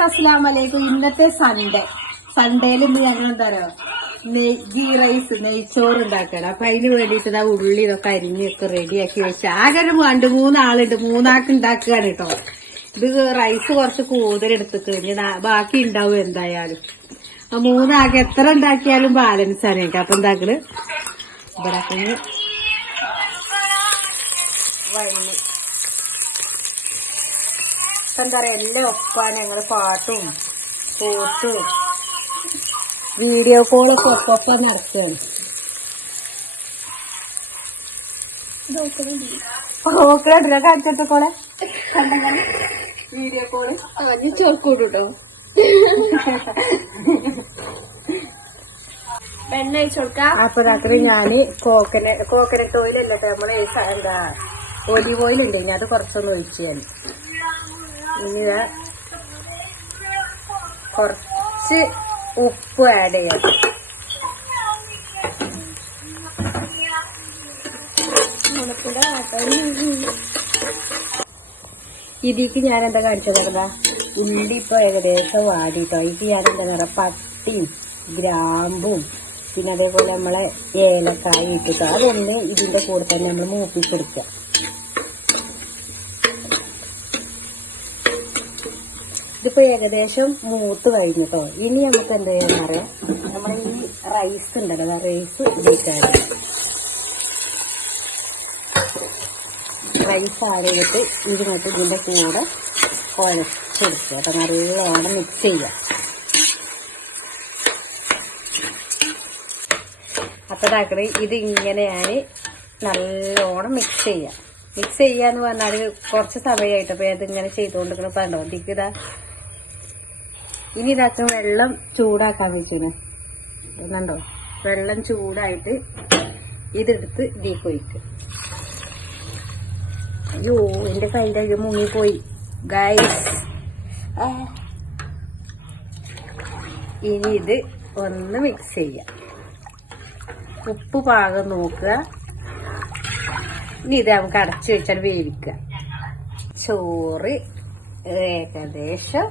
Guys വലൈക്കും ഇന്നത്തെ Sunday സൺഡേയിൽ ഇന്ന് ഞങ്ങൾ എന്താ പറയുക ഗീ റൈസ് നെയ്ച്ചോറ് ഉണ്ടാക്കണം. അപ്പൊ അതിന് വേണ്ടിയിട്ട് ഇതാ ഉള്ളി ഇതൊക്കെ അരിഞ്ഞൊക്കെ റെഡിയാക്കി വെച്ച് ആകെ ഒരു രണ്ട് മൂന്നാളുണ്ട്. മൂന്നാൾക്ക് ഉണ്ടാക്കുകയാണ് കേട്ടോ. ഇത് റൈസ് കുറച്ച് കൂടുതൽ എടുത്തിട്ട് കഴിഞ്ഞ് ബാക്കി ഉണ്ടാവും എന്തായാലും. ആ മൂന്നാൾക്ക് എത്ര ഉണ്ടാക്കിയാലും ബാലൻസ് ആണ് കേട്ടോ. അപ്പൊ എന്താക്കൾ ഇവിടെ എന്താ പറയാ എല്ലാം ഒപ്പാണ് ഞങ്ങൾ പാട്ടും പോട്ടും വീഡിയോ കോളൊക്കെ ഒപ്പൊപ്പം നടത്തുകയാണ് നോക്കണില്ല കാണിച്ചോട്ടെ കോളെ വീഡിയോ കോൾ ചോക്കൂട്ടു ചോക്കൂട്ടോ എണ്ണ ഒഴിച്ചു കൊടുക്കാം. അപ്പൊ രാത്രി ഞാൻ കോക്കനട്ട് കോക്കനട്ട് ഓയിൽ അല്ല നമ്മൾ എന്താ ഒലിവ് ഓയിൽ ഉണ്ട് ഞാൻ അത് കുറച്ചൊന്ന് ഒഴിച്ചു ഞാൻ ഇനി ദാ കുറച്ച് ഉപ്പ് ആഡ് ചെയ്യാം. ഇതിക്ക് ഞാൻ എന്താ കാണിച്ചത് ഉള്ളി ഇപ്പൊ ഏകദേശം വാടിട്ടോ. ഇത് ഞാൻ എന്താ പറയാ പട്ടിയും ഗ്രാമ്പും പിന്നെ അതേപോലെ നമ്മളെ ഏലക്കായ ഇട്ടിട്ട്. അതൊന്ന് ഇതിന്റെ കൂടെ തന്നെ നമ്മൾ മൂപ്പിച്ചെടുക്കുക. ഇതിപ്പോ ഏകദേശം മൂത്ത് കഴിഞ്ഞു കേട്ടോ ഇനി നമുക്ക് എന്താ ചെയ്യാന്ന് പറയാം? നമ്മൾ ഈ റൈസ് ഉണ്ടല്ലോ റൈസ് ഇതിലേക്കാണ് റൈസ് ആഡ് ചെയ്തിട്ട് ഇതിനകത്ത് ഇതിന്റെ കൂടെ കുഴച്ചെടുക്കുക അപ്പൊ നല്ലോണം മിക്സ് ചെയ്യുക. അപ്പൊ ഇതാക്കണേ ഇത് ഇങ്ങനെയാണ് നല്ലോണം മിക്സ് ചെയ്യുക. മിക്സ് ചെയ്യാന്ന് പറഞ്ഞാൽ കുറച്ച് സമയമായിട്ട് അപ്പൊ ഇതിങ്ങനെ ചെയ്തുകൊണ്ടിരിക്കണ പണ്ടോ ഇതിക്ക് ഇതാ ഇനി ഇതാക്കും വെള്ളം ചൂടാക്കാൻ വെച്ചിന്. എന്നുണ്ടോ വെള്ളം ചൂടായിട്ട് ഇതെടുത്ത് ഇതിലേക്ക് ഒഴിക്കും. അയ്യോ എന്റെ കയ്യിലെ അയ്യോ മുങ്ങിപ്പോയി. ഗൈസ് ഇനി ഇത് ഒന്ന് മിക്സ് ചെയ്യാം. ഉപ്പ് പാകം നോക്കുക. ഇനി ഇത് നമുക്ക് അടച്ചു വെച്ചാൽ വേവിക്കുക. ചോറ് ഏകദേശം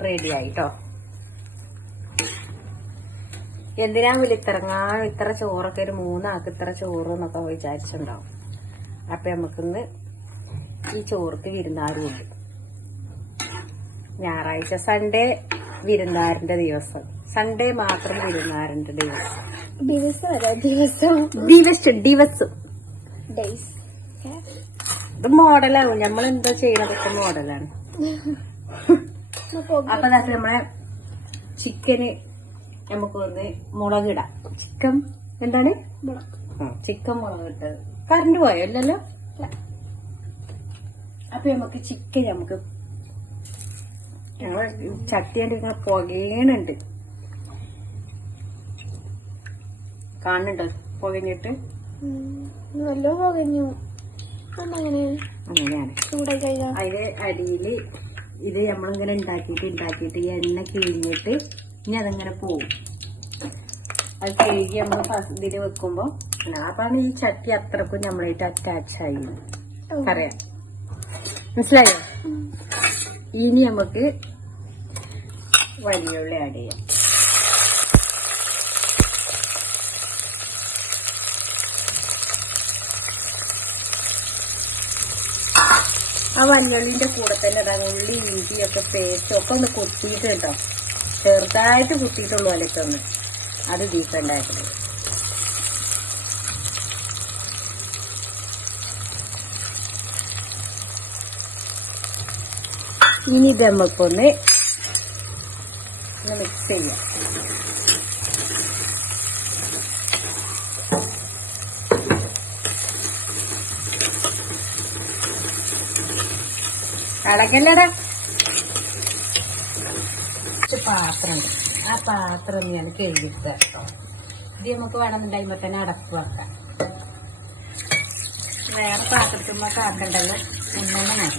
റെഡി ആയിട്ടോ. എന്തിനാ വില ഇത്രങ്ങാനും ഇത്ര ചോറൊക്കെ ഒരു മൂന്നാൾക്ക് ഇത്ര ചോറ് എന്നൊക്കെ വിചാരിച്ചിട്ടുണ്ടാവും. അപ്പൊ നമുക്കിന്ന് ഈ ചോർക്ക് വിരുന്നാരും ഉണ്ട് ഞായറാഴ്ച സൺഡേ വിരുന്നാരന്റെ ദിവസം. സൺഡേ മാത്രം വിരുന്നാരന്റെ ദിവസം. ദിവസം ദിവസം. ഇത് മോഡലാവും നമ്മൾ എന്താ ചെയ്യണതൊക്കെ മോഡലാണ് അപ്പൊ അതൊക്കെ നമ്മളെ ചിക്കന് നമുക്ക് ഒന്ന് മുളകിടാം. ചിക്കൻ എന്താണ്? ചിക്കൻ മുളക് ഇട്ടത്. കറണ്ട് പോയോ? അല്ലല്ലോ അപ്പൊ നമുക്ക് ചിക്കൻ നമുക്ക് ഞങ്ങളെ ചട്ടിയുടെ ഇങ്ങനെ പുകയണുണ്ട്. കാണുന്നുണ്ടോ? പുകഞ്ഞിട്ട്? നല്ല പുകഞ്ഞു. അങ്ങനെ അങ്ങനെയാണ്. കഴിഞ്ഞാൽ അടിയിൽ ഇത് നമ്മളിങ്ങനെ ഉണ്ടാക്കിയിട്ട് ഉണ്ടാക്കിയിട്ട് ഈ എണ്ണ കിഴിഞ്ഞിട്ട് ഇനി അതങ്ങനെ പോവും. അത് കഴുകി നമ്മൾ ഫസ്റ്റ് ഇതിൽ വെക്കുമ്പോ അതാണ് ഈ ചട്ടി അത്രക്കും നമ്മളായിട്ട് അറ്റാച്ച് ആയി. പറയാം മനസ്സിലായോ? ഇനി നമുക്ക് വലിയുള്ളി ആഡ് ചെയ്യാം. ആ വല്യുള്ളിന്റെ കൂടെ തന്നെ ഇതാ ഉള്ളി ഇഞ്ചിയൊക്കെ പേസ്റ്റ് ഒക്കെ ഒന്ന് കുത്തിയിട്ട് കേട്ടോ. ചെറുതായിട്ട് കുത്തിയിട്ടുള്ളൂ അലക്കൊന്ന് അത് ഉണ്ടാക്കുന്നത് ഇനി ഇത് നമുക്കൊന്ന് മിക്സ് ചെയ്യാം. കുറച്ച് പാത്രമുണ്ട്. ആ പാത്രം ഞാൻ കഴുകിട്ട് കേട്ടോ ഇത് നമുക്ക് വേണമെന്നുണ്ടാകുമ്പോ തന്നെ അടപ്പ് വെക്കാം. വേറെ പാത്രത്തിൽ ആക്കണ്ടല്ലോ ഒന്നും വേണ്ട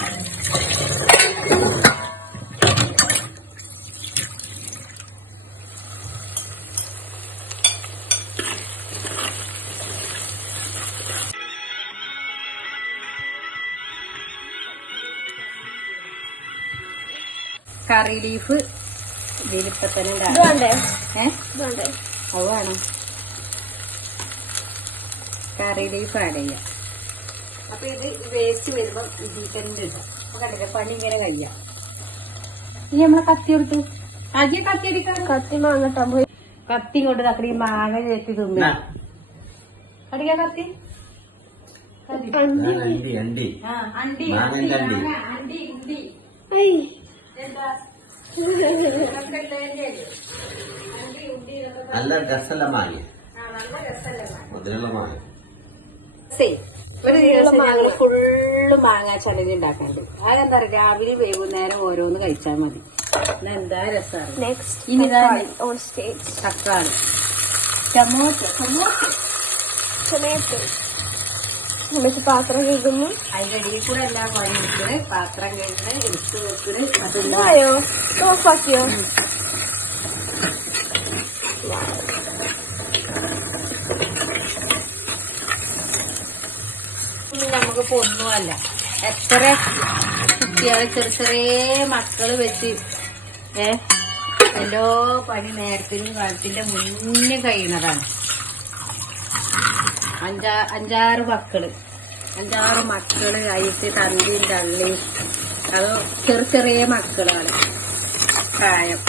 കറി ലീഫ് ഇതിലിപ്പോ തന്നെ ഇത്. ഉണ്ടാകും വേണ്ടേ? ഏ? ഇത് വേണ്ടേ? അത് വേണം. കറി ലീഫ് ആഡ് ചെയ്യാം. അപ്പൊ ഇത് വേസ്റ്റ് വരുമ്പോ ഇതിൽ തന്നെ ഇടാം. അപ്പൊ കണ്ടില്ലേ പണി ഇങ്ങനെ കഴിയാം. ഇനി നമ്മളെ കത്തി കൊടുത്തു. ആദ്യം കത്തി അടിക്കാം കത്തി മാങ്ങട്ടാൻ പോയി കത്തി കൊണ്ട് തക്കടി മാങ്ങ ചേർത്തി തിന്നു. അടിക്കാ കത്തി. അണ്ടി. അണ്ടി അണ്ടി. അണ്ടി. അണ്ടി നല്ല ഒരു ദിവസം ഞങ്ങൾ ഫുള്ള് മാങ്ങ ചലഞ്ച് ഉണ്ടാക്കാണ്ട് അതെന്താ പറയുക രാവിലെ വൈകുന്നേരം ഓരോന്ന് കഴിച്ചാൽ മതി. എന്താ രസമാണ് ഇനി തക്കാളി ടൊമാറ്റോ ടൊമാറ്റോ ടൊമാറ്റോ നമുക്ക് പാത്രം കഴുകുന്നു. അതിന്റെ ഇടയിൽ കൂടെ എല്ലാ പണി പാത്രം കഴിക്കുന്നത് എടുത്ത് ഓഫാക്കിയോ? നമുക്കിപ്പോ ഒന്നുമല്ല എത്ര കുട്ടികളെ ചെറിയ ചെറിയ മക്കൾ വെച്ച് ഏ എല്ലോ പണി നേരത്തിനും കാലത്തിന്റെ മുന്നേ കഴിയണതാണ്. അഞ്ചാ അഞ്ചാറ് മക്കൾ. അഞ്ചാറ് മക്കൾ ആയിട്ട് തന്തി തള്ളിയും. അത് ചെറു ചെറിയ മക്കളാണ്. പ്രായം.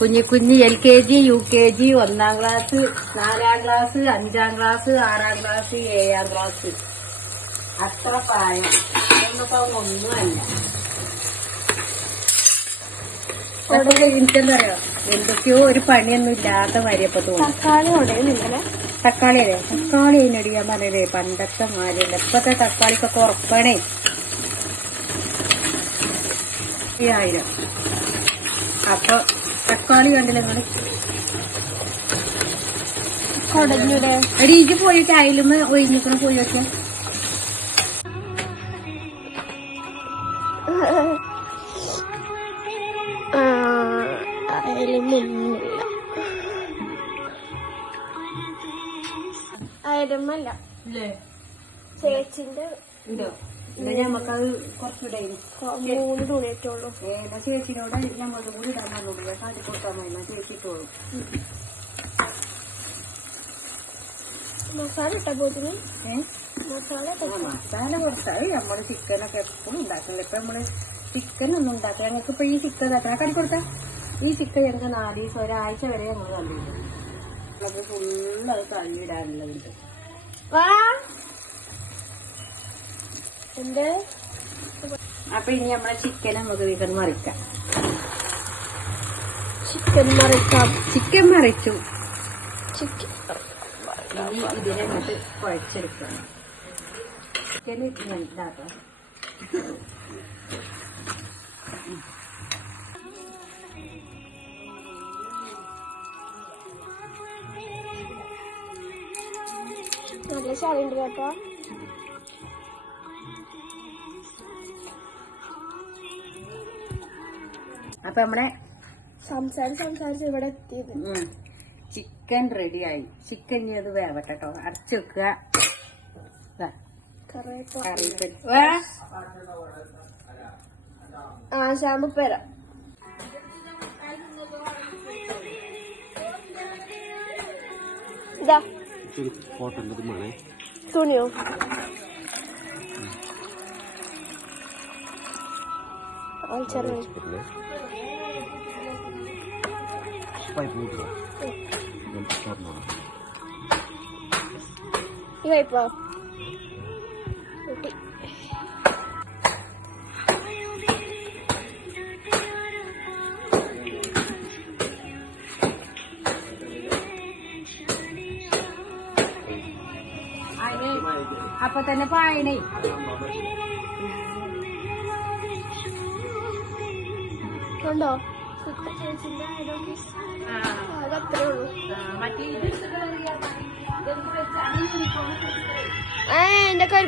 കുഞ്ഞു കുഞ്ഞ് L K G U K G ഒന്നാം ക്ലാസ് നാലാം ക്ലാസ് അഞ്ചാം ക്ലാസ് ആറാം ക്ലാസ് ഏഴാം ക്ലാസ്. അത്ര പ്രായം. ഒന്നും ഒന്നുമല്ല അതൊക്കെ എനിക്കെന്താ പറയാ എന്തൊക്കെയോ ഒരു പണിയൊന്നും ഇല്ലാത്ത വരെയപ്പോ തോന്നുന്നു തക്കാളി അല്ലേ? തക്കാളി അതിനടി ഞാൻ പറഞ്ഞതേ പണ്ടത്തെ മാരിയല്ല ഇപ്പത്തെ തക്കാളിക്കൊക്കെ ഉറപ്പണേ. ആയിരം. അപ്പൊ തക്കാളി കണ്ടില്ല നിങ്ങൾ? കൊടഞ്ഞൂടെ. ഇത് പോയിട്ട് അയലുമ്മ ഒഴിഞ്ഞിക്കണ പോയി നോക്കിയാ അയലുമില്ല ഇല്ലേ? ചേച്ചിന്റെ ഉണ്ടോ എന്നാ ഞമ്മക്കത് മൂന്ന് തുണിയിട്ടുള്ളൂ ഏതാ ചേച്ചിനോട് ഞമ്മളും കൂടി ഇടാൻ പറഞ്ഞില്ല കാട്ടി കൊടുത്താൽ മതി. എന്നാ ചേച്ചി ഇട്ടോളും. മസാല ഇട്ടാ പോത്തിന്? മസാല മസാല കുറച്ചായി. നമ്മൾ ചിക്കനൊക്കെ എപ്പോഴും ഉണ്ടാക്കില്ല ഇപ്പൊ നമ്മൾ ചിക്കൻ ഒന്നും ഉണ്ടാക്കില്ല. ഞങ്ങൾക്ക് ഇപ്പൊ ഈ ചിക്കൻ കടി കൊടുത്ത? ഈ ചിക്കൻ ഞങ്ങൾക്ക് നാല് ദിവസം ഒരാഴ്ച വരെ ഞങ്ങൾ കണ്ടിട്ടുണ്ട് നമുക്ക് ഫുള്ള് അത് തള്ളിയിടാനുള്ളതുണ്ട് വാ. എന്ത്? അപ്പൊ ഇനി നമ്മളെ ചിക്കൻ നമുക്ക് വീട്ടിൽ മറിക്കാം. ചിക്കൻ മറിക്കാം. ചിക്കൻ മറിച്ചു. ചിക്കൻ ഇനി ഇതിനെ നമുക്ക് കുഴച്ചെടുക്കണം ചിക്കൻ ഇതാക്കാം ചാലുണ്ട് കേട്ടോ അപ്പൊ നമ്മളെ സംസാരിച്ച് സംസാരിച്ച് ഇവിടെ എത്തിയത്. ചിക്കൻ റെഡിയായി ചിക്കൻ ഇനി അത് വേവട്ടെ കേട്ടോ അടച്ചു വെക്കുക. ആ ശാമ്പു പേരാ ഇതാ കോട്ടന്റെ മണേ. തുണിയോ? ആ, ചെറിയ അപ്പൊ തന്നെ പായണേ. ഉണ്ടോ? മറ്റേ എന്റെ കരു